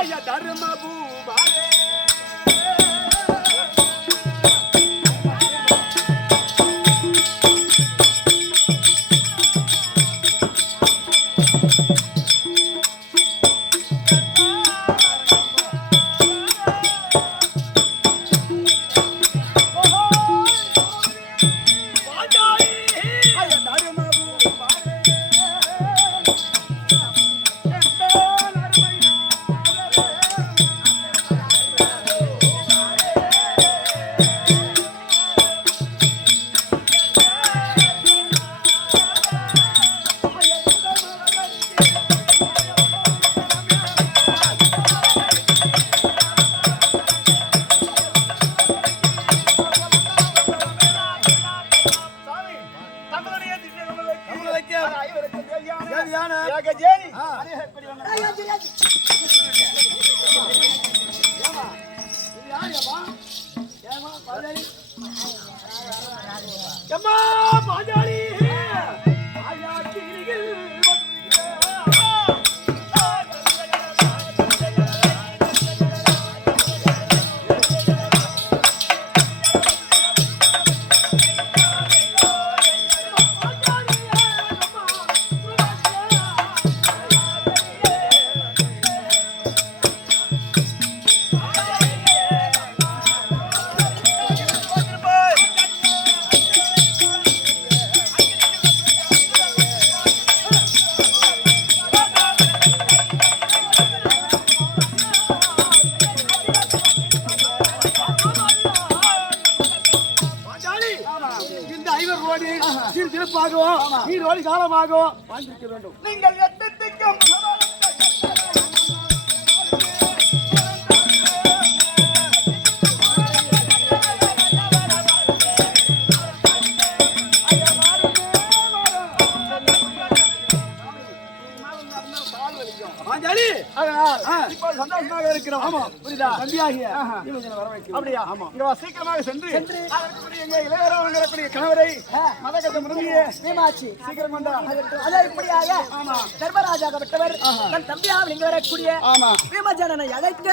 ஐயா தர்ம பூபாரே நீரோடி காலமாகவும் வாழ்ந்திருக்க வேண்டும். நீங்கள் எத்தத்திற்கும் சந்தோஷமாக இருக்கிறோம். ஆமா புரியுதா? தம்பியாகிய அப்படியா? ஆமா. இங்க சீக்கிரமாக சென்று இளையராவக்கூடிய கணவரை மதகஜ முருகிய மீனாட்சி சீக்கிரம் கொண்டா. அதே இப்படியாக தர்மராஜாகப்பட்டவர் தன் தம்பியாக இங்க வரக்கூடிய பீமஜனனை அழைக்க